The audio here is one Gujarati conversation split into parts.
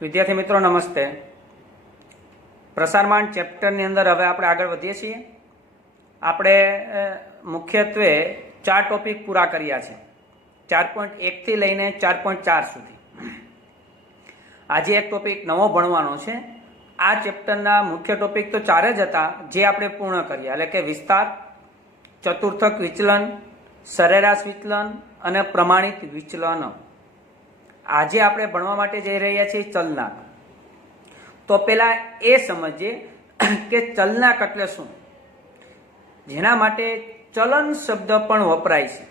વિદ્યાર્થી મિત્રો નમસ્તે. પ્રસારમાન ચેપ્ટરની અંદર હવે આપણે આગળ વધીએ છીએ. આપણે મુખ્યત્વે 4 ટોપિક પૂરા કર્યા છે, 4.1 થી લઈને 4.4 સુધી. આજે એક ટોપિક નવો ભણવાનો છે. આ ચેપ્ટરના મુખ્ય ટોપિક તો 4 જ હતા, જે આપણે પૂર્ણ કર્યા, એટલે કે વિસ્તાર, ચતુર્થક વિચલન, સરેરાશ વિચલન અને પ્રમાણિત વિચલન. આજે આપણે ભણવા માટે જઈ રહ્યા છીએ ચલનાક. તો પહેલા એ સમજીએ કે ચલનાક એટલે શું, જેના માટે ચલન શબ્દ પણ વપરાય છે.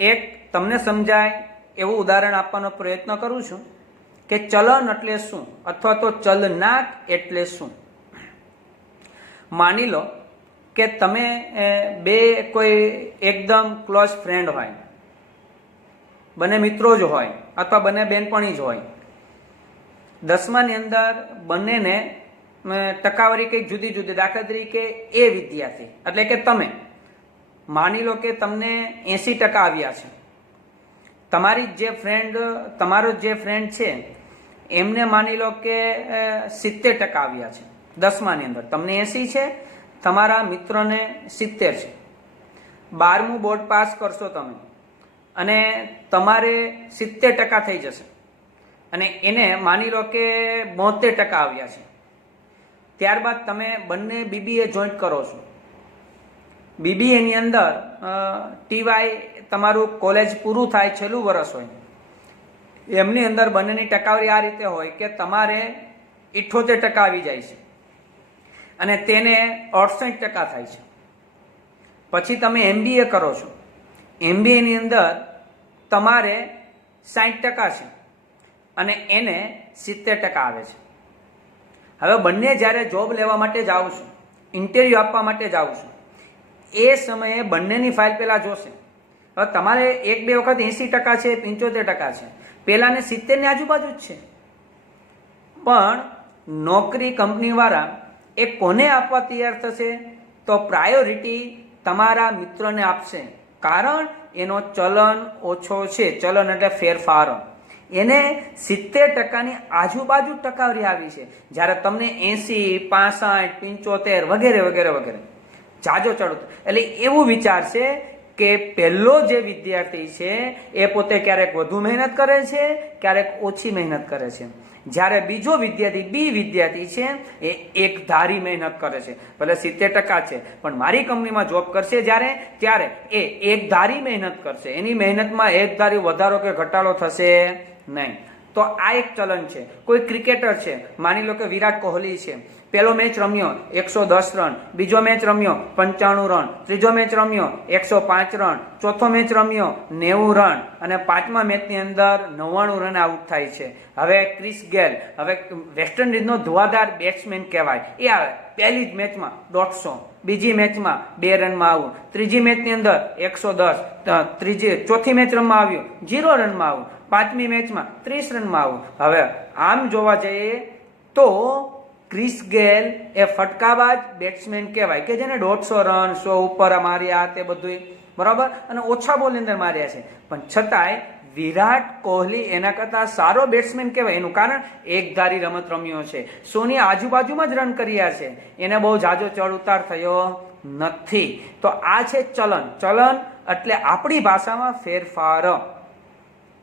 એક તમને સમજાય એવું ઉદાહરણ આપવાનો પ્રયત્ન કરું છું કે ચલન એટલે શું અથવા તો ચલનાક એટલે શું. માની લો કે તમે બે કોઈ એકદમ ક્લોઝ ફ્રેન્ડ હોય, બંને મિત્રો જ હોય અથવા બંને બેનપણી જ હોય. 10માની અંદર બંનેને ટકાવારી કંઈક જુદી જુદી, દાખલા તરીકે એ વિદ્યાર્થી એટલે કે તમે માની લો કે તમને 80% આવ્યા છે. તમારી જે ફ્રેન્ડ, તમારો જે ફ્રેન્ડ છે એમને માની લો કે 70% આવ્યા છે 10માની અંદર. તમને 80 છે, તમારા મિત્રને 70 છે. 12મું બોર્ડ પાસ કરશો તમે અને તમારે 70% થઈ જશે અને એને માની લો કે 72% આવ્યા છે. ત્યારબાદ તમે બંને બીબીએ જોઈન્ટ કરો છો. બીબીએની અંદર ટીવાય તમારું કોલેજ પૂરું થાય, છેલ્લું વર્ષ હોય. એમની અંદર બંનેની ટકાવારી આ રીતે હોય કે તમારે 78% આવી જાય છે અને તેને 68% થાય છે. પછી તમે એમબીએ કરો છો. એમબીએની અંદર તમારે 60% છે અને એને 70% આવે છે. હવે બંને જ્યારે જોબ લેવા માટે જાઓ છો, ઇન્ટરવ્યૂ આપવા માટે જાઓ છો, એ સમયે બંનેની ફાઇલ પહેલાં જોશે. હવે તમારે 1-2 વખત 80% છે, 75% છે, પહેલાંને 70ની આજુબાજુ જ છે. પણ નોકરી કંપનીવાળા એ કોને આપવા તૈયાર થશે? તો પ્રાયોરિટી તમારા મિત્રને આપશે, કારણ એનો ચલન ઓછો છે. ચલન એટલે ફેરફાર. એને 70%ની આજુબાજુ ટકાવારી આવી છે, જ્યારે તમને 80, 65, 75 વગેરે વગેરે વગેરે જાજો ચડો. એટલે એવું વિચારશે કે પહેલો જે વિદ્યાર્થી છે એ પોતે ક્યારેક વધુ મહેનત કરે છે, ક્યારેક ઓછી મહેનત કરે છે, જ્યારે બીજો વિદ્યાર્થી બી વિદ્યાર્થી છે એ એક ધારી મહેનત કરે છે. ભલે 70% છે પણ મારી કંપનીમાં જોબ કરશે ત્યારે એ એક ધારી મહેનત કરશે. એની મહેનતમાં એક ધારી વધારો કે ઘટાડો થશે નહીં. તો આ એક ચલન છે. કોઈ ક્રિકેટર છે, માની લો કે વિરાટ કોહલી છે, પહેલો મેચ રમ્યો 110 રન, બીજો મેચ રમ્યો 95 રન, ત્રીજો મેચ રમ્યો 105 રન, ચોથો મેચ રમ્યો 90 રન અને 5મા મેચની અંદર 99 રન આઉટ થાય છે. હવે ક્રિસ ગેલ, હવે વેસ્ટ ઇન્ડિઝનો ધુઆધાર બેટ્સમેન કહેવાય, એ આવે પહેલી જ મેચમાં 150, બીજી મેચમાં 2 રનમાં આવું, ત્રીજી મેચની અંદર 110, ચોથી મેચ રમવા આવ્યો 0 રનમાં આવું, 5મી મેચમાં 30 રનમાં આવું. હવે આમ જોવા જઈએ તો ક્રિસ ગેલ એ ફટકાબાજ બેટ્સમેન કહેવાય કે જેને 150 રન, 100 ઉપર માર્યા, તે બધું બરાબર, અને ઓછા બોલની અંદર માર્યા છે. પણ છતાંય વિરાટ કોહલી એના કરતા સારો બેટ્સમેન કહેવાય. એનું કારણ એક ધારી રમત રમ્યો છે, 100ની આજુબાજુમાં જ રન કર્યા છે, એને બહુ જાજો ચડ ઉતાર થયો નથી. તો આ છે ચલન. ચલન એટલે આપણી ભાષામાં ફેરફાર.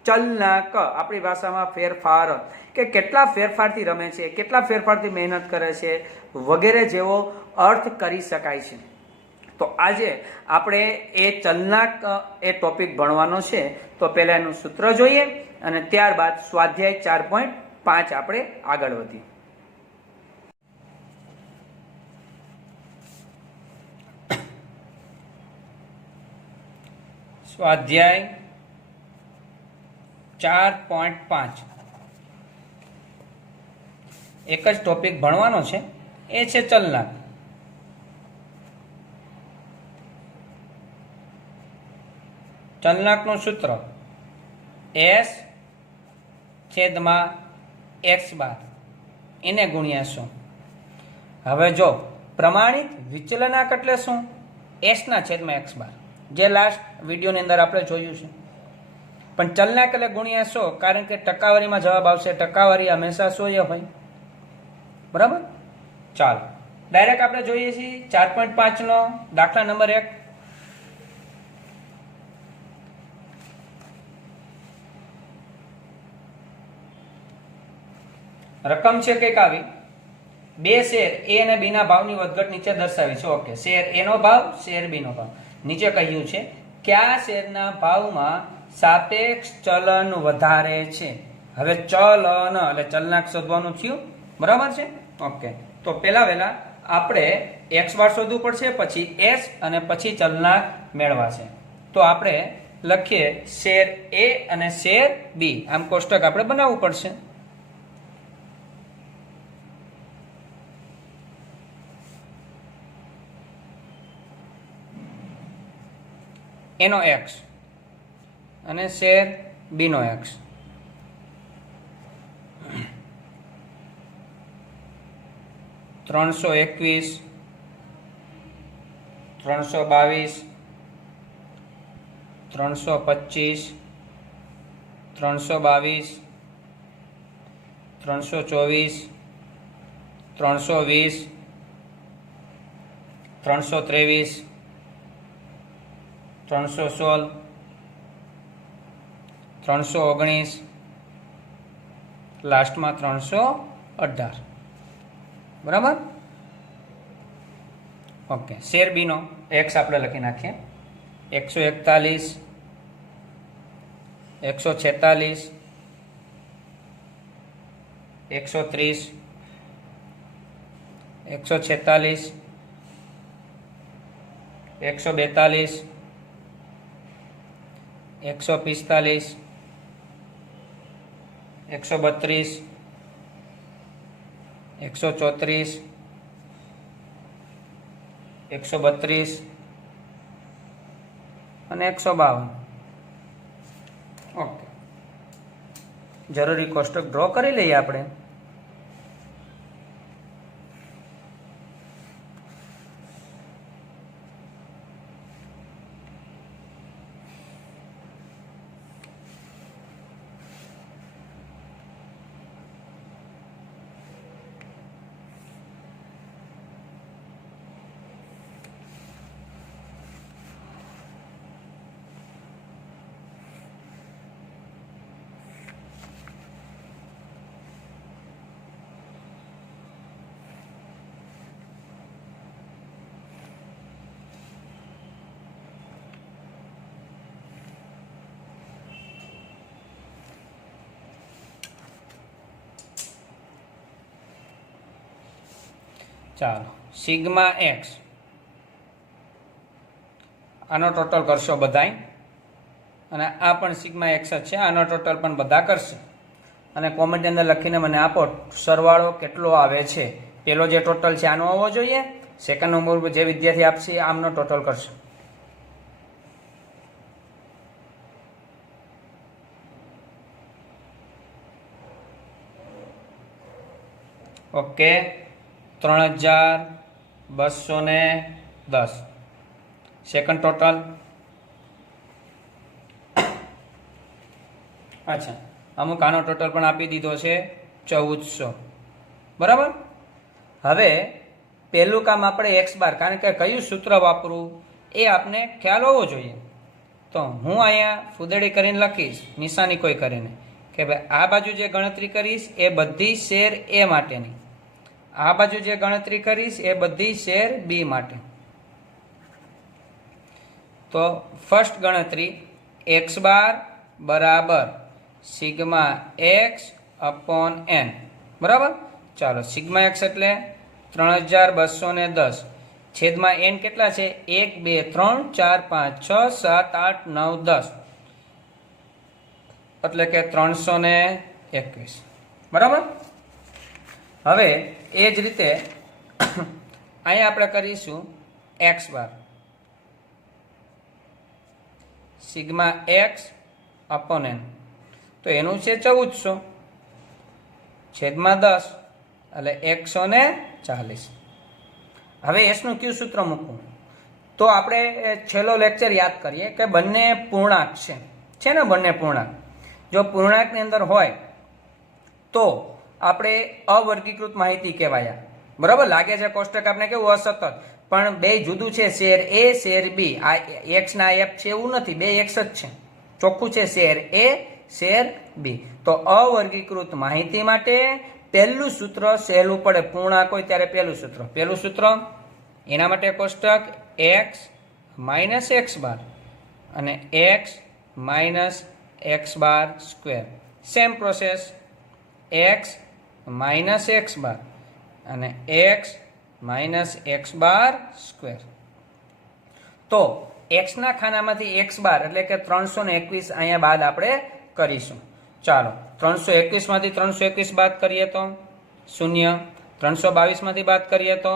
ચલનાક આપણી ભાષામાં ફેરફાર, કે કેટલા ફેરફારથી રમે છે, કેટલા ફેરફારથી મહેનત કરે છે વગેરે જેવો અર્થ કરી શકાય છે. તો આજે આપણે એ ચલનાક એ ટોપિક ભણવાનો છે. તો પહેલા એનું સૂત્ર જોઈએ અને ત્યારબાદ સ્વાધ્યાય 4.5 આપણે આગળ વધીએ. સ્વાધ્યાય 4.5 એક જ ટોપિક ભણવાનો છે, એ છે ચલનાક. ચલનાકનું સૂત્ર S/x², એને ગુણ્યા 100. હવે જો પ્રમાણિત વિચલનાક એટલે શું? S/x², જે લાસ્ટ વિડીયોની અંદર આપણે જોયું છે. પણ ચલનાંક એટલે ગુણ્યા 100, કારણ કે ટકાવારીમાં જવાબ આવશે, ટકાવારી હંમેશા 100 હોય. બરાબર. ચાલો ડાયરેક્ટ આપણે જોઈએ છીએ 4.5 નો દાખલા નંબર 1. રકમ છે કંઈક આવી, બે શેર એ અને બી ના ભાવની વધઘટ નીચે દર્શાવી છે. ઓકે, શેર એ નો ભાવ, શેર બી નો ભાવ. નીચે કહ્યું છે કે આ શેરના ભાવમાં સાપેક્ષ ચલન વધારે છે. હવે ચલન એટલે ચલનાંક શોધવાનું થયું. બરાબર છે. ઓકે, તો પેલા વેલા આપણે એક્સ બાર શોધવું પડશે, પછી એસ અને પછી ચલનાંક મેળવા છે. તો આપણે લખીએ શેર એ અને શેર બી, આમ કોષ્ટક આપણે બનાવવું પડશે. એનો એક્સ અને શેર બી નો એક્સ. ત્રણસો 21, 322, 325, 322, 324, 320, 323, 316, 319, લાસ્ટમાં 318. બરાબર. ઓકે, શેર બી નો એક્સ આપણે લખી નાખીએ 141, 146, 130, 146, 142, 145, 132, 134, 132 અને 152. ઓકે, જરૂરી કોષ્ટક ડ્રો કરી લઈએ આપણે. ચાલો, સિગ્મા એક્સ આનો ટોટલ કરશો બધાય, અને આ પણ સિગ્મા એક્સ જ છે, આનો ટોટલ પણ બધા કરશે. અને કોમેન્ટની અંદર લખીને મને આપો સરવાળો કેટલો આવે છે. પેલો જે ટોટલ છે આનો આવવો જોઈએ, સેકન્ડ નંબર જે વિદ્યાર્થી આપશે આમનો ટોટલ કરશે. Okay, 3210 second total. અચ્છા, અમુક આનો ટોટલ પણ આપી દીધો છે 1400. બરાબર. હવે પહેલું કામ આપણે એક્સ બાર, કારણ કે કયું સૂત્ર વાપરવું એ આપને ખ્યાલ હોવો જોઈએ. તો હું અહીંયા ફુદેડી કરીને લખીશ, નિશાની કોઈ કરીને, કે ભાઈ આ બાજુ જે ગણતરી કરીશ એ બધી શેર એ માટેની, આ બાજુ જે ગણતરી કરીશ એ બધી શેર બી માટે. તો ફર્સ્ટ ગણતરી એક્સ બાર બરાબર સિગ્મા એક્સ અપોન એન. બરાબર. ચાલો, સિગ્મા એક્સ એટલે 3210 છેદમાં એન કેટલા છે 1 2 3 4 5 6 7 8 9 10, એટલે કે 321. બરાબર. હવે એ જ રીતે અહીંયા આપણે કરીશું x bar sigma x upon N. તો એનું છે 1400 છેદમાં 10 એટલે 140. હવે એસનું કયું સૂત્ર મૂકવું? તો આપણે છેલ્લો લેક્ચર યાદ કરીએ કે બંને પૂર્ણાંક છે. છે ને બંને પૂર્ણાંક. જો પૂર્ણાંકની અંદર હોય તો આપણે અવર્ગીકૃત માહિતી કહેવાયા. બરાબર, લાગે છે કોષ્ટક આપણે કેવું અસતત, પણ બે જુદું છે. શેર એ શેર બી, આ એક્સ ના એફ છે એવું નથી, બે એક્સ જ છે. ચોખ્ખું છે શેર એ શેર બી. તો અવર્ગીકૃત માહિતી માટે પહેલું સૂત્ર સહેલું પડે. પૂર્ણાંક હોય ત્યારે પહેલું સૂત્ર એના માટે કોષ્ટક એક્સ માઇનસ એક્સ બાર અને X minus X bar square. Same process X minus X bar અને X minus X bar square. તો એક્સ ના ખાનામાંથી એક્સ બાર એટલે કે 321 અહીંયા બાદ આપણે કરીશું. ચાલો, 321 માંથી 321 બાદ કરીએ તો 0, 322 માંથી બાદ કરીએ તો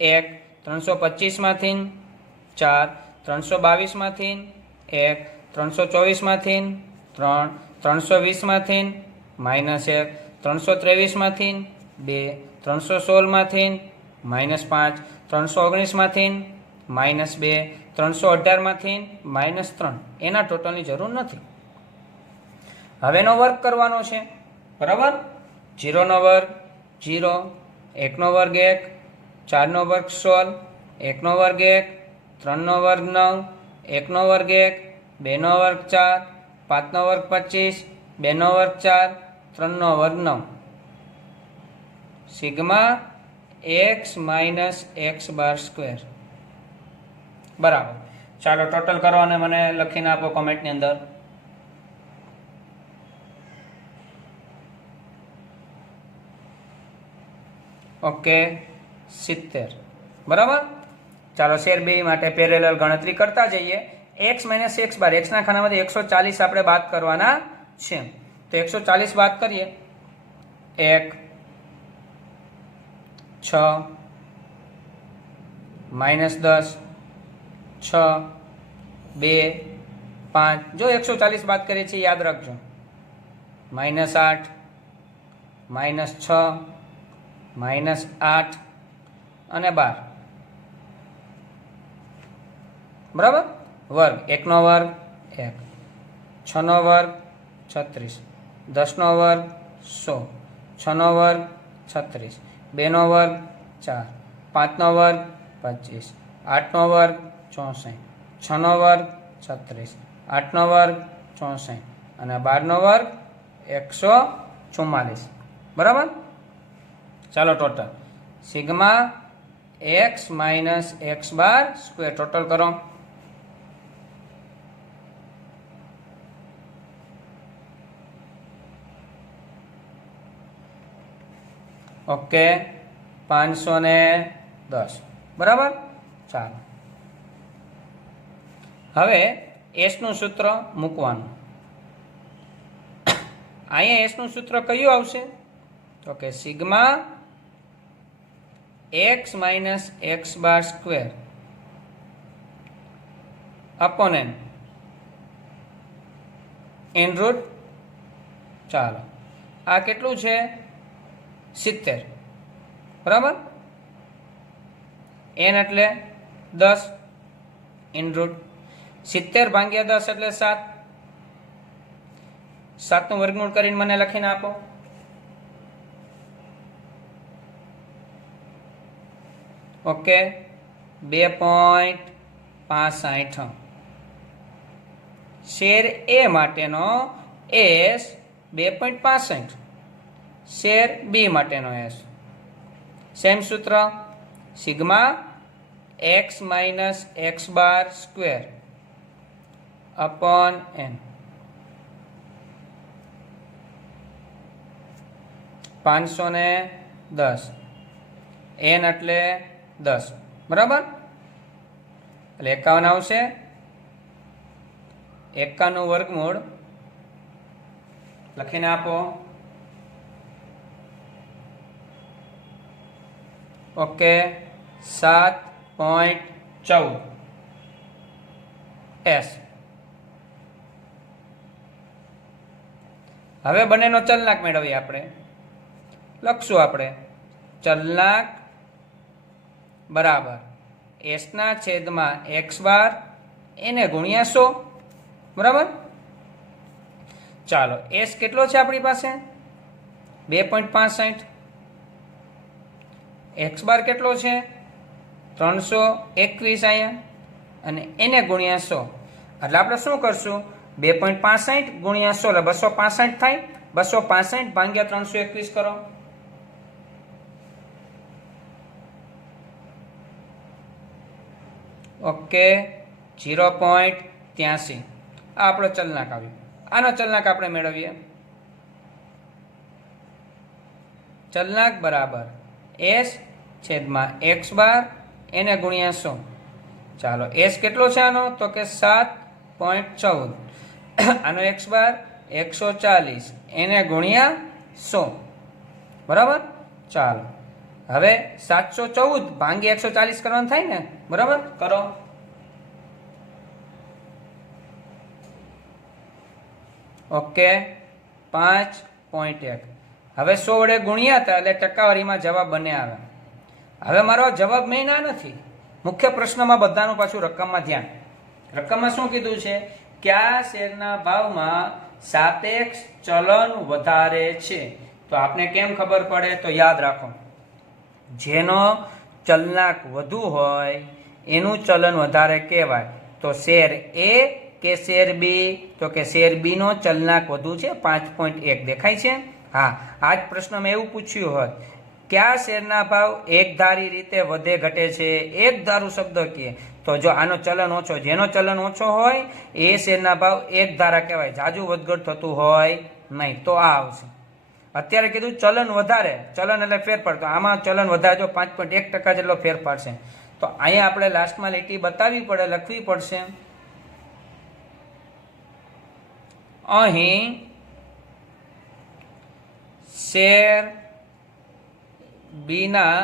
1, 325 માંથી 4, 322 માંથી 1, 324 માંથી 3, 320 માંથી -1, 323 માંથી 2, 316 માંથી -5, 319 માંથી -2, 318 માંથી -3. એના ટોટલની જરૂર નથી. હવેનો વર્ગ કરવાનો છે. બરાબર, 0 નો વર્ગ 0, 1 નો વર્ગ 1, 4 નો વર્ગ 16, 1 નો વર્ગ 1, 3 નો વર્ગ 9, 1 નો વર્ગ 1, 2 નો વર્ગ 4, 5 નો વર્ગ 25, 2 નો વર્ગ 4, 3 નો વર્ગ 9. Sigma X minus X bar square. બરાબર, ચાલો ટોટલ કરો અને મને લખીને આપો કોમેન્ટની અંદર. ઓકે, 70. બરાબર, ચાલો શેર બે માટે પેરેલલ ગણતરી કરતા જઈએ. એક્સ માઇનસ એક્સ બાર, એક્સ ના ખાનામાંથી 140 આપણે બાદ કરવાના છે. તો 140 બાદ કરીએ. 1, 6, -10, 6, 2, 5. જો 140 બાદ કરીએ છીએ યાદ રાખજો. -8, -6, -8 અને 12. બરાબર, વર્ગ 1 નો વર્ગ 1, 6 નો વર્ગ 36, 10 નો વર્ગ 100, 6 નો વર્ગ 36, 2 નો વર્ગ 4, 5 નો વર્ગ 25, 8 નો વર્ગ 64, 6 નો વર્ગ 36, 8 નો વર્ગ 64 અને 12 નો વર્ગ 144. બરાબર, ચાલો total sigma X minus X bar square total કરો. ઓકે, 510. બરાબર, ચાલો હવે એસ નું સૂત્ર મૂકવાનું. અહીંયા એસ નું સૂત્ર કયું આવશે? તો કે sigma X minus X bar square upon N route. ચાલો, આ કેટલું છે? 70. બરાબર, એન એટલે 10, એન રૂટ 70 ભાગ્યા 10 એટલે 7. 7 નું વર્ગમૂળ કરીને મને લખીને આપો. ઓકે, 2.65. શેર એ માટેનો એસ 2.65, શેર બી માટેનો એસ. સેમ સૂત્ર sigma X minus X bar square upon N. 510, N એટલે 10. બરાબર, એટલે 51 આવશે. 51 નું વર્ગમૂળ લખીને આપો. Okay, 7.14 S. હવે બંનેનો ચલનાક મેળવીએ આપણે. લખશું આપણે ચલનાક બરાબર એસ ના છેદમાં એક્સ બાર એને ગુણ્યા 100. બરાબર, ચાલો એસ કેટલો છે આપણી પાસે 2.65, એક્સ બાર કેટલો છે 321 અહીંયા, અને એને ગુણ્યા 100, એટલે આપણે શું કરશું 2.65 ગુણ્યા 100 એટલે 265 થાય, 265 ભાગ્યા 321 કરો, ઓકે 0.83 આ આપણો ચલનાક આવ્યો. આનો ચલનાક આપણે મેળવીએ. ચલનાક બરાબર એસ છેદમાં એક્સ બાર એને ગુણ્યા 100. ચાલો એસ કેટલો છે આનો, તો કે 7.14, આનો એક્સ બાર 140 એને ગુણ્યા 100, બરાબર. ચાલો હવે 714 ભાંગી 140 કરવાનું થાય ને, બરાબર, કરો. ઓકે 5.1. હવે 100 વડે ગુણ્યા હતા એટલે ટકાવારીમાં જવાબ બને આવે. હવે મારો જવાબ મહિના નથી, મુખ્ય પ્રશ્નમાં બધાનું પાછું રકમમાં ધ્યાન. રકમમાં શું કીધું છે, કયા શેરના ભાવમાં સાપેક્ષ ચલન વધારે છે? તો આપને કેમ ખબર પડે, તો યાદ રાખો, જેનો ચલનાક વધુ હોય એનું ચલન વધારે કહેવાય. તો શેર એ કે શેર બી, તો કે શેર બી નો ચલનાક વધુ છે 5.1 દેખાય છે. હા, આ જ પ્રશ્નમાં એવું પૂછ્યું હોત, કયા શેરના ભાવ એકધારી રીતે વધે ઘટે છે? એક ધારું શબ્દ કહે તો જો આનો ચલન ઓછો, જેનો ચલન ઓછો હોય એ શેરના ભાવ એક ધારા કહેવાય, જાજુ વધઘટ થતું હોય નહીં, તો આ આવશે. અત્યારે કીધું ચલન વધારે, ચલન એટલે ફેરફાર, તો આમાં ચલન વધારે જો 5.1% જેટલો ફેરફાર છે. તો અહીંયા આપણે લાસ્ટમાં લીટી બતાવવી પડે, લખવી પડશે. અહીં શેર બીના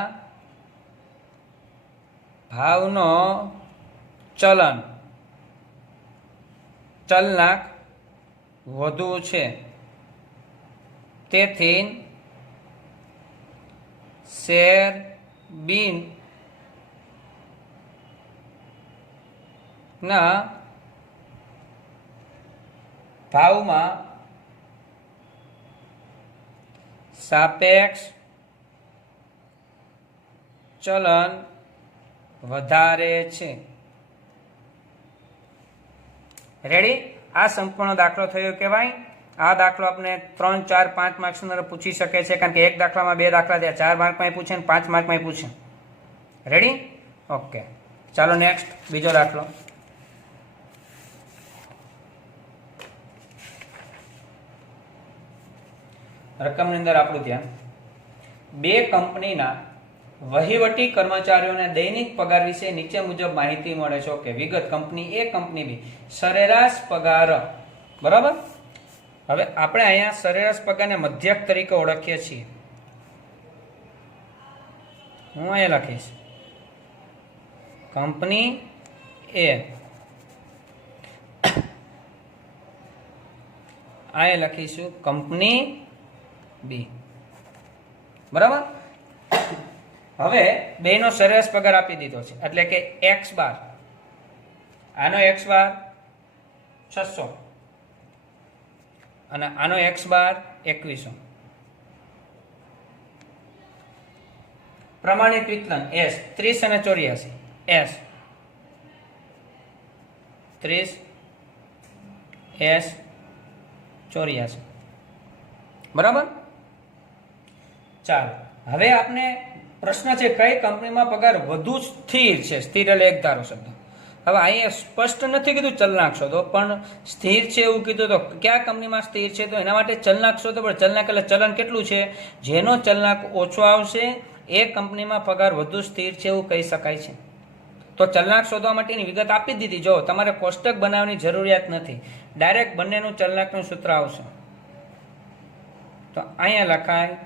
ભાવનો ચલનાક વધુ છે, તેથી શેર બી ના ભાવમાં સાપેક્ષ ચલન વધારે છે. રેડી? આ સંપૂર્ણ દાખલો થયો કહેવાય. આ દાખલો આપણે 3, 4, 5 માર્ક્સની અંદર પૂછી શકે છે, કારણ કે એક દાખલામાં 2 દાખલા થયા, 4 માર્કમાં પૂછે ને 5 માર્કમાં પૂછે. રેડી? ઓકે, ચાલો નેક્સ્ટ બીજો દાખલો. રકમની અંદર આપણું ધ્યાન, બે કંપનીના વહીવટી કર્મચારીઓને દૈનિક પગાર વિશે નીચે મુજબ માહિતી મળે છે. ઓકે, વિગત કંપની એ કંપની બી, સરેરાશ પગાર, બરાબર. હવે આપણે અહીંયા સરેરાશ પગારને મધ્યક તરીકે ઓળખીએ છીએ. હું અહીંયા લખીશ કંપની એ, અહીંયા લખીશું કંપની બી, બરાબર. હવે બેનો સરેરાશ પગાર આપી દીધો છે, એટલે કે એક્સ બાર, આનો એક્સ બાર 600 અને આનો એક્સ બાર 2100. પ્રમાણિત વિચલન એસ 30 અને 84, એસ 30, એસ 84, બરાબર. ચાલો હવે આપણે પ્રશ્ન છે કઈ કંપનીમાં પગાર વધુ સ્થિર છે? સ્થિર એટલે એક ધારો શબ્દ. હવે અહીંયા સ્પષ્ટ નથી કીધું ચલનાક શોધો, પણ સ્થિર છે એવું કીધું, તો કયા કંપનીમાં સ્થિર છે? તો એના માટે ચલનાક શોધો પડે. ચલનાક એટલે ચલન કેટલું છે, જેનો ચલનાક ઓછો આવશે એ કંપનીમાં પગાર વધુ સ્થિર છે એવું કહી શકાય છે. તો ચલનાક શોધવા માટેની વિગત આપી દીધી. જો તમારે કોષ્ટક બનાવવાની જરૂરિયાત નથી, ડાયરેક્ટ બંનેનું ચલનાકનું સૂત્ર આવશે. તો અહીંયા લખાય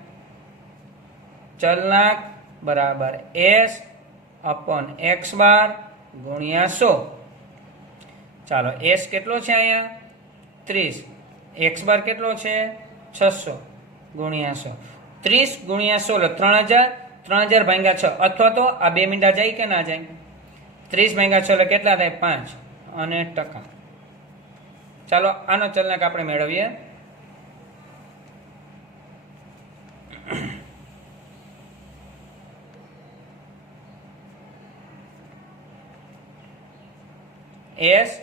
ચલનાક બરાબર એસ અપોન એક્સ બાર ગુણ્યા 100. ચાલો એસ કેટલો છે અહીંયા 30, એક્સ બાર કેટલો છે 600 ગુણ્યા 100. 30 ગુણ્યા 100 એટલે 3000, 3000 ભાગ્યા 6, અથવા તો આ 2 મીંડા જાય કે ના જાય? 30 ભાગ્યા 6 એટલે કેટલા થાય? 5 અને ટકા. ચાલો આનો ચલનાક આપણે મેળવીએ. એસ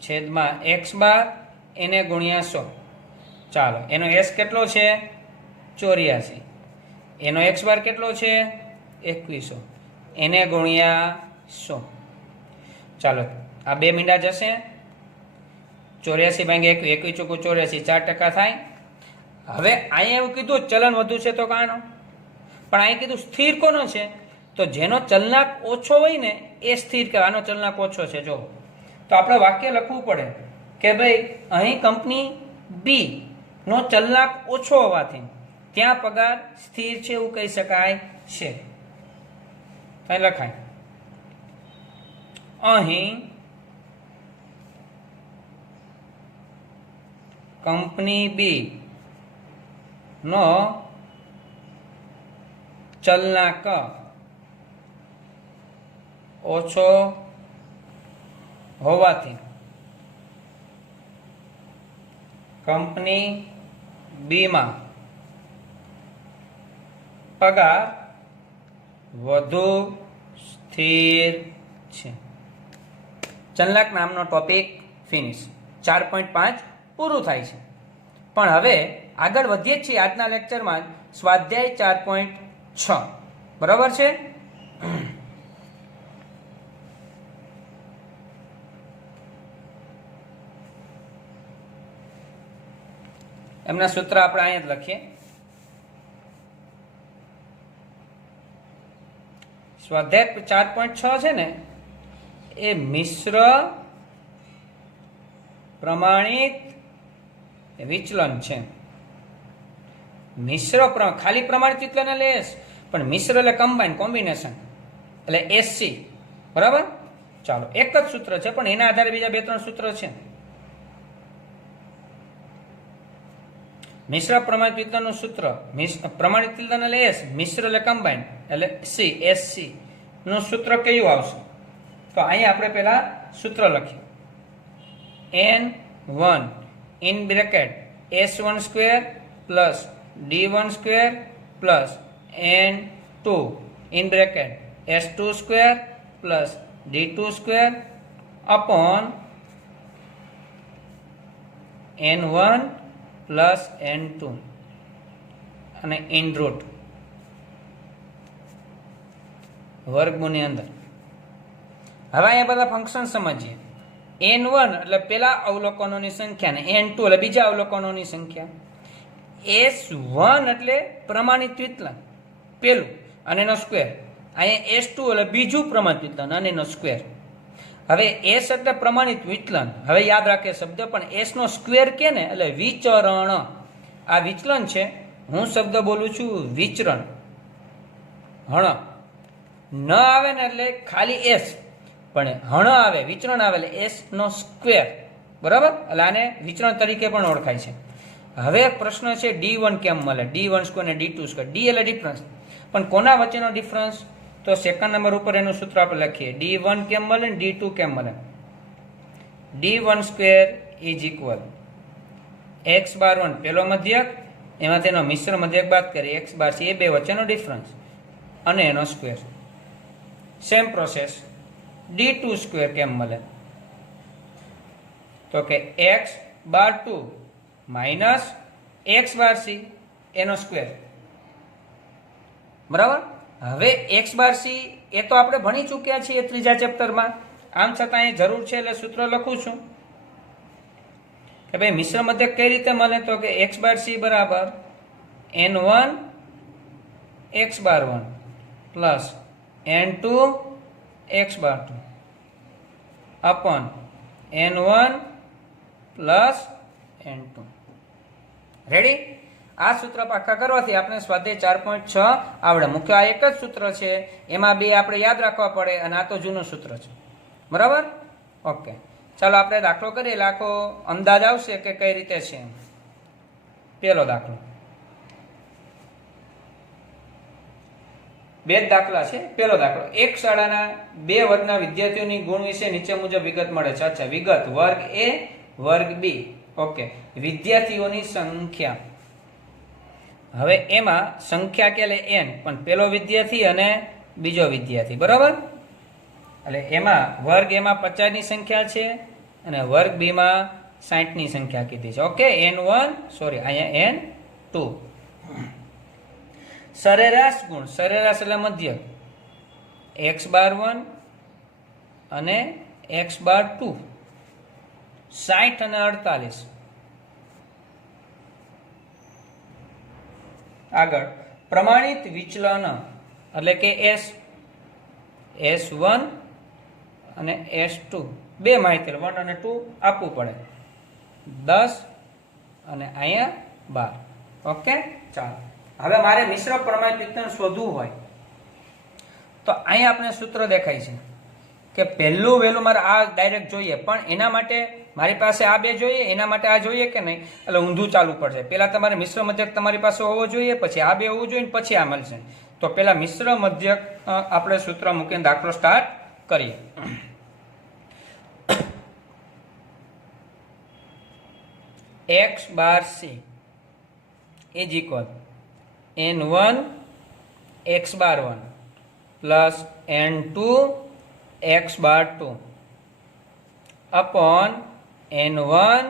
છેદમાં એક્સ બાર એને ગુણ્યા 100. ચાલો, એનો એસ કેટલો છે? 84. એનો એક્સ બાર કેટલો છે? 2100. એને ગુણ્યા 100. ચાલો, આ બે મીંડા જશે. 84 ભાગ્યા 21, 21 ચોકું 84, 4% થાય. હવે અહીંયા એવું કીધું ચલન વધુ છે તો કાનો, પણ અહીંયા કીધું સ્થિર કોનો છે? તો જેનો ચલનાંક ઓછો હોય ને એ સ્થિર કહેવાય. આનો ચલનાંક ઓછો છે. જો તો આપણે વાક્ય લખવું પડે કે ભાઈ અહીં કંપની બી નો ચલનાંક ઓછો હોવાથી ત્યાં પગાર સ્થિર છે એવું કહી શકાય છે. અહીં લખાય અહીં કંપની બી નો ચલનાંક ઓછો હોવાથી કંપની બી માં પગાર વધુ સ્થિર છે. ચલનાંક નામનો ટોપિક ફિનિશ. 4.5 પૂરું થાય છે. પણ હવે આગળ વધીએ છીએ આજના લેક્ચરમાં સ્વાધ્યાય 4.6. બરાબર છે? એમના સૂત્ર આપણે અહીંયા જ લખીએ. સ્વાધ્યાય 4.6 છે ને એ મિશ્ર પ્રમાણિત વિચલન છે. મિશ્ર ખાલી પ્રમાણિત વિચલન એટલે એસ, પણ મિશ્ર એટલે કોમ્બિનેશન એટલે એસસી. બરાબર? ચાલો, એક જ સૂત્ર છે પણ એના આધારે બીજા 2-3 સૂત્ર છે. મિશ્ર પ્રમાણિત વિચલનનું સૂત્ર, પ્રમાણિત વિચલન એટલે એસ, મિશ્ર એટલે કમ્બાઇન એટલે સી, એસસી નું સૂત્ર કયું આવશે? તો અહીંયા આપણે પહેલા સૂત્ર લખીએ. n1 in bracket s1 square plus d1 square plus n2 in bracket s2 square plus d2 square upon n1 plus n2 અને ઇન રૂટ વર્ગમૂળની અંદર. હવે અહીંયા બધા ફંક્શન સમજીએ. n1 એટલે પેલા અવલોકનોની સંખ્યા ને n2 એટલે બીજા અવલોકનોની સંખ્યા. s1 એટલે પ્રમાણિત વિચલન પેલું અને એનો સ્ક્વેર. અહીંયા s2 એટલે બીજું પ્રમાણિત વિચલન અને એનો સ્ક્વેર. હવે s એટલે પ્રમાણિત વિચલન. હવે યાદ રાખે શબ્દ, પણ s નો સ્ક્વેર કે ને એટલે વિચરણ. આ વિચલન છે. હું શબ્દ બોલું છું વિચરણ. હણ ન આવે ને એટલે ખાલી s, પણ હણ આવે, વિચરણ આવે એટલે s નો સ્ક્વેર. બરાબર? એટલે આને વિચરણ તરીકે પણ ઓળખાય છે. હવે પ્રશ્ન છે d1 કેમ મળે? d1 સ્ક્વેર અને d2 સ્ક્વેર. d એટલે ડિફરન્સ, પણ કોના વચ્ચેનો ડિફરન્સ? તો સેકન્ડ નંબર ઉપર એનું સૂત્ર આપણે લખીએ. d1 કેમ મળે ને d2 કેમ મળે? d1 square is equal x બાર 1 પેલો મધ્યક, એમાં તેનો મિશ્ર મધ્યક બાદ કરી x બાર છે એ બે વચ્ચેનો ડિફરન્સ અને એનો square. Same process d2 square કેમ મળે? તો કે x બાર 2 માઇનસ x બાર c એનો સ્ક્વેર. બરાબર? હવે x બાર c એ તો આપણે ભણી ચૂક્યા છીએ ત્રીજા ચેપ્ટરમાં. આમ છતાં એ જરૂર છે એટલે સૂત્ર લખું છું કે ભાઈ મિશ્ર મધ્યક કઈ રીતે મળે? તો કે x બાર c બરાબર n1 x બાર 1 પ્લસ n2 x બાર 2 upon n1 plus n2. Ready? આ સૂત્ર પાકા કરવાથી આપણે સ્વાધ્યાય 4.6 આવડે. મુખ્ય આ એક જ સૂત્ર છે, એમાં બે આપણે યાદ રાખવા પડે અને આ તો જૂનું સૂત્ર છે. બરાબર? ઓકે, ચાલો આપણે દાખલો કરીએ એટલે આખો અંદાજ આવશે કે કઈ રીતે છે. પહેલો દાખલો, બે જ દાખલા છે. પહેલો દાખલો, એક શાળાના 2 વર્ગના વિદ્યાર્થીઓની ગુણ વિશે નીચે મુજબ વિગત મળે છે. અચ્છા, વિગત વર્ગ એ વર્ગ બી. ઓકે, વિદ્યાર્થીઓની સંખ્યા. હવે એમાં સંખ્યા કે n, પણ પેલો વિદ્યાર્થી અને બીજો વિદ્યાર્થી. બરાબર? એટલે એમાં વર્ગ એમાં 50 ની સંખ્યા છે અને વર્ગ બી માં 60 ની સંખ્યા કીધી છે. ઓકે, n1 સોરી અહીંયા n2. સરેરાશ ગુણ, સરેરાશ એટલે મધ્યક, x બાર 1 અને x બાર 2, 60 અને 48. આગળ પ્રમાણિત વિચલન એટલે કે S1 અને S2 બે માહિતી 1 અને 2 આપવું પડે, 10 અને અહીંયા 12. ઓકે, ચાલો હવે મારે મિશ્ર પ્રમાણિત વિચલન શોધવું હોય તો અહીંયા આપણે સૂત્ર દેખાય છે કે પહેલું વહેલું મારે આ ડાયરેક્ટ જોઈએ, પણ એના માટે મારી પાસે આ બે જોઈએ, એના માટે આ જોઈએ કે નહીં, એટલે ઊંધું ચાલવું પડશે. પહેલા તમારે મિશ્ર મધ્યક તમારી પાસે હોવો જોઈએ, પછી આ બે હોવું જોઈએ, પછી આ મળશે. તો પહેલા મિશ્ર મધ્યક આપણે સૂત્ર મૂકીને દાખલો સ્ટાર્ટ કરીએ. x bar c is equal n1 x bar 1 plus n2 x bar 2 upon n1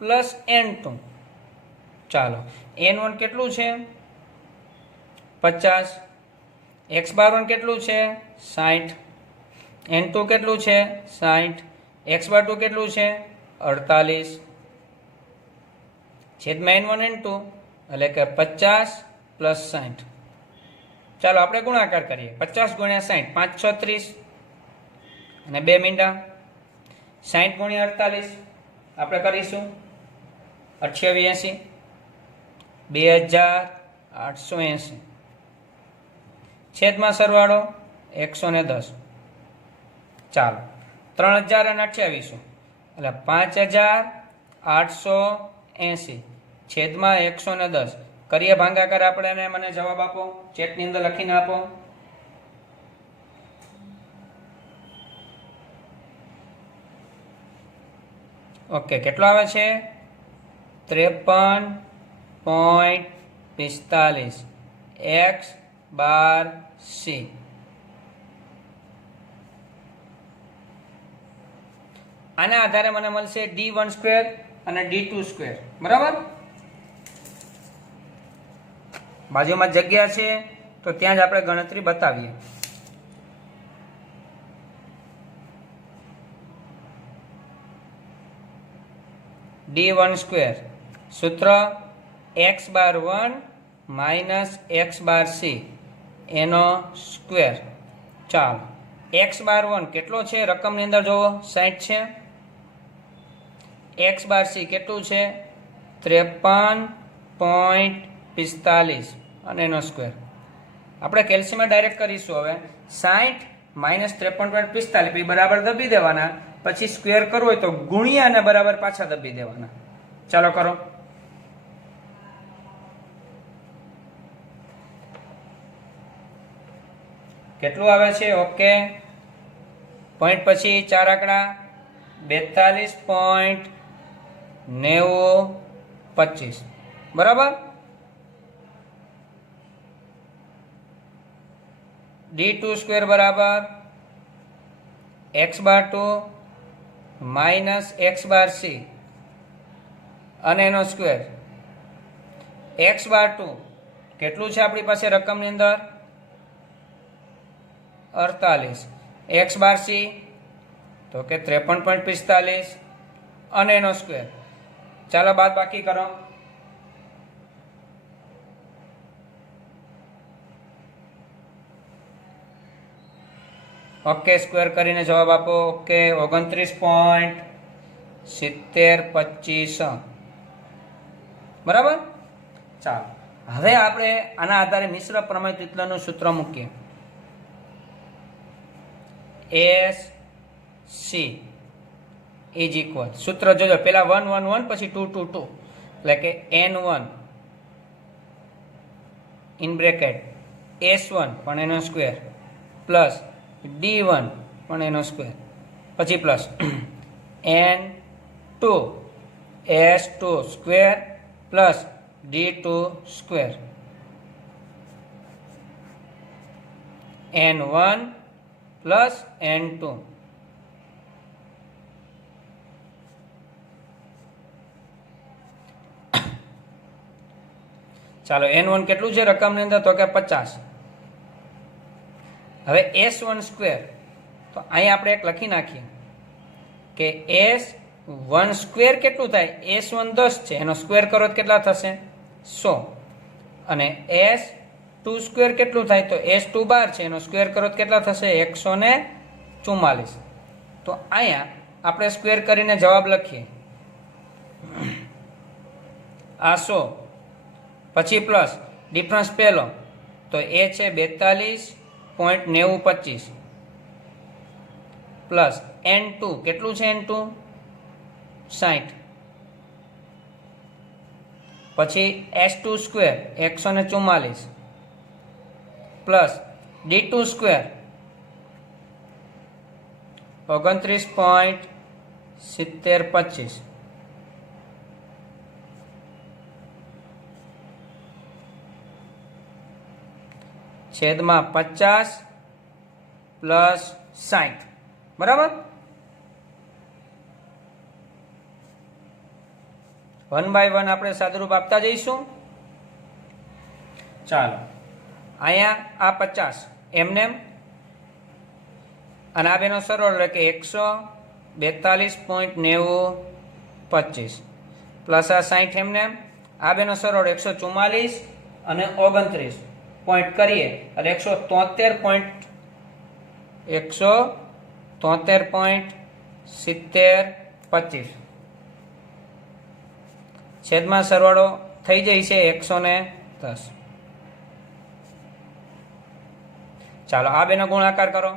plus n2. ચાલો n1 કેટલું છે 50, x બાર 1 કેટલું છે 60, n2 કેટલું છે 60, x બાર 2 કેટલું છે 48, છેદમાં n1 n2 એટલે કે 50 પ્લસ 60. ચાલો આપણે ગુણાકાર કરીએ. 50 ગુણ્યા 60 5 6 30 અને 2 મીંડા. 60 ગુણ્યા 48 આપણે કરીશું 2880, 2880 છેદમાં સરવાળો 110. ચાલો 3000 અને 28 એટલે 5880 છેદમાં 110 કરીએ ભાગાકાર. આપણે મને જવાબ આપો, ચેટની અંદર લખીને આપો. ઓકે, કેટલો આવે છે 53.45 x બાર c. આના આધારે મને મળશે d1 સ્ક્વેર અને d2 સ્ક્વેર. બરાબર, બાજુમાં જગ્યા છે તો ત્યાં જ આપણે ગણતરી બતાવીએ. d1 સ્ક્વેર સૂત્ર x બાર 1 માઇનસ x બાર c એનો સ્ક્વેર. ચાલો x બાર 1 કેટલો છે રકમની અંદર જોવો 60 છે, x બાર c કેટલું છે 53.45 અને એનો સ્ક્વેર. આપણે કેલ્સીમાં ડાયરેક્ટ કરીશું. હવે 60 માઇનસ 53.45 બરાબર દબી દેવાના, પછી સ્ક્વેર કરવો હોય તો ગુણ્યા અને બરાબર પાછા દબી દેવાના. ચાલો કરો. કેટલું આવે છે? ઓકે, પોઈન્ટ પછી 4 આંકડા 42.9025. બરાબર, d2 સ્ક્વેર બરાબર x બાર 2 માઇનસ x બાર c અને એનો સ્ક્વેર. x બાર 2 કેટલું છે આપણી પાસે રકમની અંદર 48, x બાર c તો કે 53.45 અને એનો સ્ક્વેર. ચાલો બાદ બાકી કરો. ઓકે, સ્ક્વેર કરીને જવાબ આપો. ઓકે, 29.7025. બરાબર, ચાલો હવે આપણે આના આધારે મિશ્ર પ્રમાણિત વિચલનનું સૂત્ર મૂકીએ. એસ સી ઇઝ ઇક્વલ, સૂત્ર જોજો, પેલા 1 1 1 પછી 2 2 2 એટલે કે n1 ઇન બ્રેકેટ s1 પણ એનો સ્ક્વેર પ્લસ d1 પણ એનો સ્ક્વેર, પછી plus n2 s2 square plus d2 square, n1 plus N2. ચાલો N1 કેટલું છે રકમની અંદર? તો કે 50. હવે S1 સ્ક્વેર, તો અહીં આપણે એક લખી નાખીએ કે S1 સ્ક્વેર કેટલું થાય? S1 10 છે, એનો સ્ક્વેર કરો તો કેટલા થશે? 100. અને S2 સ્ક્વેર કેટલું થાય? તો S2 12 છે, એનો સ્ક્વેર કરો તો કેટલા થશે? 144. તો અહીંયા આપણે સ્ક્વેર કરીને જવાબ લખીએ. આ 100 પછી પ્લસ ડિફરન્સ પહેલો, તો એ છે 42.9025 પ્લસ N2 કેટલું છે? N2 60. પછી S2 square 144 plus D2 square 29.7025 છેદમાં 50 પ્લસ 60. બરાબર? 1 બાય 1 આપણે સાદુરૂપ આપતા જઈશું. ચાલો, અહીંયા આ 50 એમને અને આ બેનો સરળ એટલે કે 142.9025 પ્લસ આ 60 એમને, આ બેનો સરળ 144 અને 29 પોઈન્ટ કરીએ એટલે 173.7025 છેદમાં સરવાળો થઈ જાય છે 110. ચાલો આ બેનો ગુણાકાર કરો.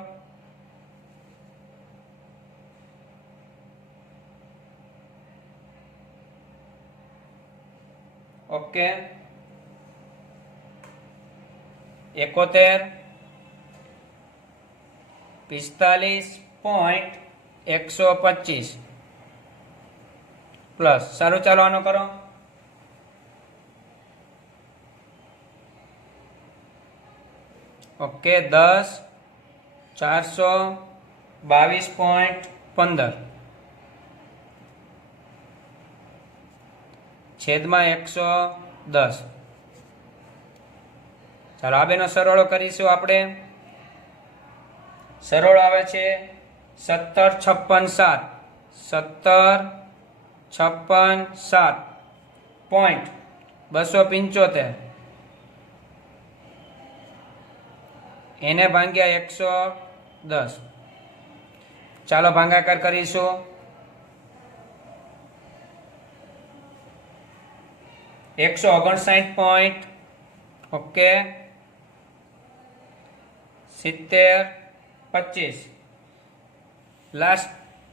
ઓકે, 71 45.125 પ્લસ, સારું ચાલો આનો કરો. ઓકે, 10 422.15 છેદમાં 110. ચાલો આ બેનો સરવાળો કરીશું આપણે. સરવાળો આવે છે 1756.275 એને ભાગ્યા 110. ચાલો ભાગાકાર કરીશું. 159. ઓકે, 7025 લાસ્ટ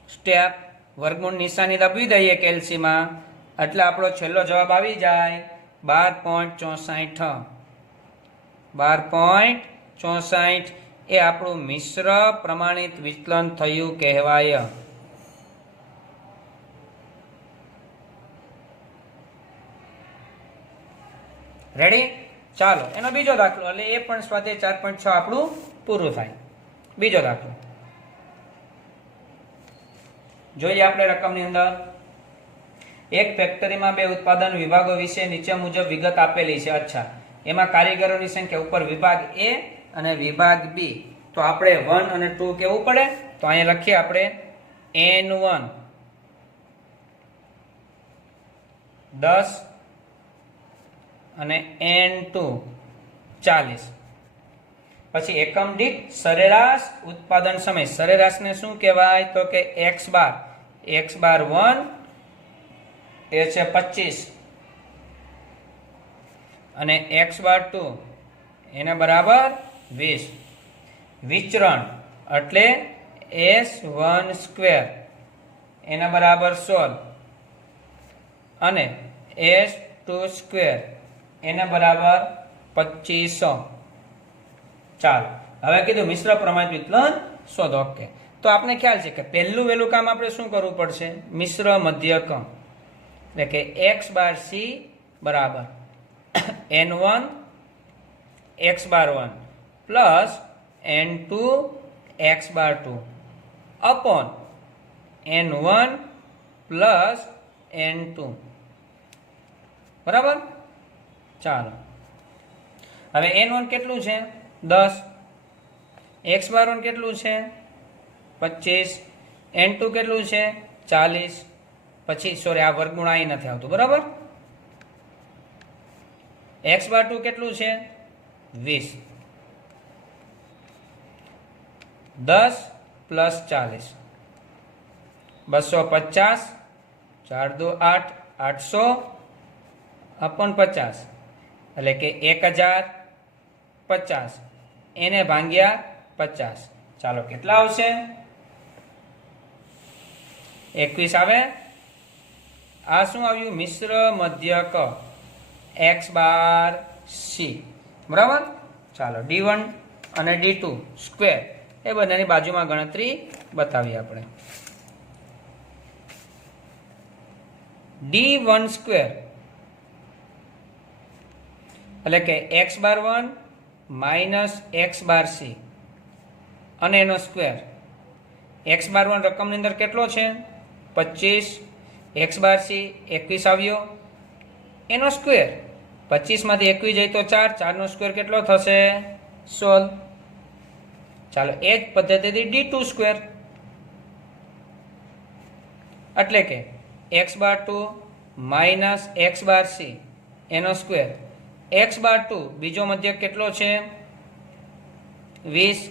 સ્ટેપ, વર્ગમૂળ નિશાની દબાવી દઈએ કેલ્સીમાં એટલે આપણો છેલ્લો જવાબ આવી જાય 12.64. 12.64 એ આપણું મિશ્ર પ્રમાણિત વિચલન થયું કહેવાય. રેડી? ચાલો એનો બીજો દાખલો, એટલે એ પણ સ્વાધ્યાય 4.6 આપણું પૂરું થાય. બીજો દાખલો જોઈએ આપણે રકમની અંદર. એક ફેક્ટરીમાં 2 ઉત્પાદન વિભાગો વિશે નીચે મુજબ વિગત આપેલી છે. અચ્છા, એમાં કારીગરોની સંખ્યા ઉપર વિભાગ A અને વિભાગ B. તો આપણે 1 અને 2 કેવું પડે? તો અહીંયા લખીએ આપણે N1 10 અને N2 40. પછી એકમ દીઠ સરેરાશ ઉત્પાદન સમય. સરેરાશને શું કહેવાય? તો કે x બાર. x બાર 1 એ છે 25 અને x બાર 2 એને બરાબર 20. વિચરણ એટલે S1 સ્ક્વેર એના બરાબર 16 અને S2 સ્ક્વેર એના બરાબર 2500. ચાલો હવે કીધું મિશ્ર પ્રમાણિત વિચલન શોધો. ઓકે, તો આપણે ખ્યાલ છે કે પહેલું વહેલું કામ આપણે શું કરવું પડશે? મિશ્ર મધ્યકમ, એટલે કે x બાર c બરાબર N1 x બાર 1 પ્લસ N2 x બાર 2 અપોન n1 પ્લસ n2 બરાબર. ચાલો હવે n1 કેટલું છે 10, x બાર 1 કેટલું છે 25, n2 કેટલું છે 40, પછી સોરી આ વર્ગમૂળ અહીં નથી આવતું બરાબર. x બાર 2 કેટલું છે 20, 10 પ્લસ 40 250, 4 2 8, 800 અપન 50 એટલે કે 1050 એને ભાંગ્યા 50. ચાલો કેટલા આવશે 21 આવે. આ શું આવ્યું મિશ્ર મધ્યક x બાર c બરાબર. ચાલો d1 અને d2 સ્ક્વેર એ બંનેની બાજુમાં ગણતરી બતાવી આપણે. d1 સ્ક્વેર એટલે કે x બાર 1 માઇનસ x બાર c અને એનો સ્ક્વેર. x બાર 1 રકમની અંદર કેટલો છે 25, x બાર c 21 આવ્યો, એનો સ્ક્વેર 25 માંથી 21 જાય તો 4, 4 નો સ્ક્વેર કેટલો થશે 16. ચાલો એ જ પદ્ધતિથી d2 સ્ક્વેર એટલે કે x બાર 2 માઇનસ x બાર c એનો સ્ક્વેર. x બાર 2 બીજો મધ્યક કેટલો છે 20,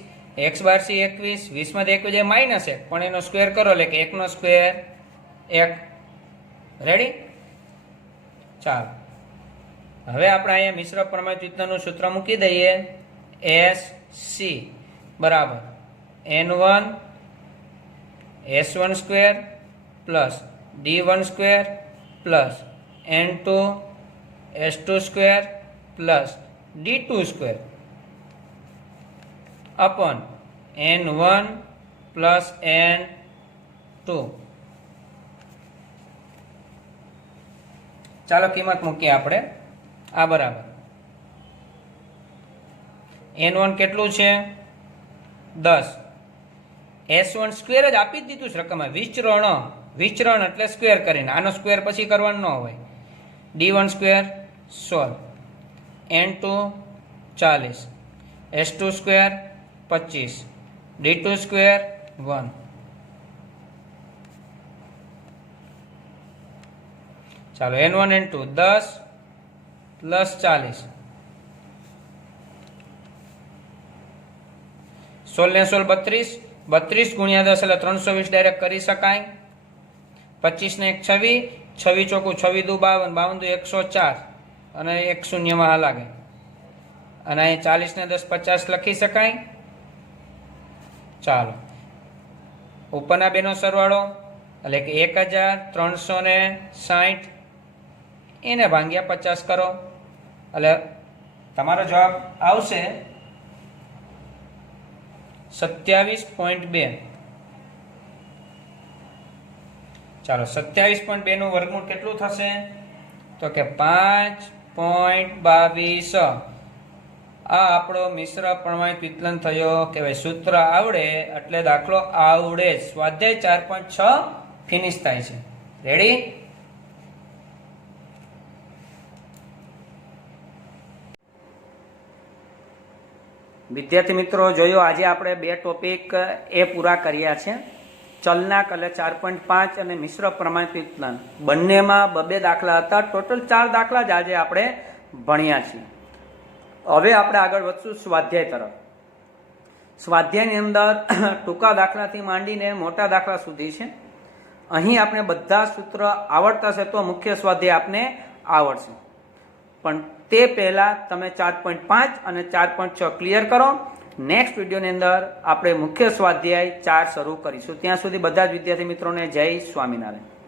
x બાર c 21, 20 માંથી 21 જાય માઇનસ 1 પણ એનો સ્ક્વેર કરો એટલે કે 1 નો સ્ક્વેર 1. રેડી. ચાલો હવે આપણે અહીંયા મિશ્ર પ્રમાણિત વિતરણનું સૂત્ર મૂકી દઈએ. SC બરાબર n1 s1 square plus d1 square plus n2 s2 square plus d2 square upon n1 plus n2. ચાલો કિંમત મૂકીએ આપણે. આ બરાબર n1 કેટલું છે 10, s1 સ્ક્વેર જ આપી જ દીધું છે રકમમાં. વિચરણ એટલે સ્ક્વેર કરીને, આનો સ્ક્વેર પછી કરવાનો ન હોય. d1 square 16, n2 40, s2 square 25, d2 square 1. ચાલો n1 n2 10 પ્લસ 40, 16 ને 16 32, 32 ગુણ્યા 10 એટલે 320 ડાયરેક્ટ કરી શકાય. 25 ને 1 26, 26 ચોકું 26 દુ 52, 52 દુ 104 અને 1 શૂન્યમાં હા લાગે અને અહીં 40 ને 10 50 લખી શકાય. ચાલો ઉપરના બેનો સરવાળો એટલે કે 1360 એને ભાંગ્યા 50 કરો એટલે તમારો જવાબ આવશે 27.2. ચાલો 27.2 નું વર્ગમૂળ કેટલું થશે તો કે 5.22. આ આપણો મિશ્ર પ્રમાણિત વિચલન થયો કે ભાઈ સૂત્ર આવડે એટલે દાખલો આવડે જ. સ્વાધ્યાય 4.6 ફિનિશ થાય છે. રેડી. વિદ્યાર્થી મિત્રો જોયો આજે આપણે 2 ટોપિક એ પૂરા કર્યા છે. ચલનાક એટલે 4.5 અને મિશ્ર પ્રમાણિત વિચલન બંનેમાં 2 દાખલા હતા. ટોટલ 4 દાખલા જ આજે આપણે ભણ્યા છીએ. હવે આપણે આગળ વધશું સ્વાધ્યાય તરફ. સ્વાધ્યાયની અંદર ટૂંકા દાખલાથી માંડીને મોટા દાખલા સુધી છે. અહીં આપણે બધા સૂત્ર આવડતા છે તો મુખ્ય સ્વાધ્યાય આપને આવડશે. પણ તે પહેલા તમે 4.5 અને 4.6 ક્લિયર કરો. નેક્સ્ટ વિડીયોની અંદર આપણે મુખ્ય સ્વાધ્યાય 4 શરૂ કરીશું. ત્યાં સુધી બધા જ વિદ્યાર્થી મિત્રોને જય સ્વામિનારાયણ.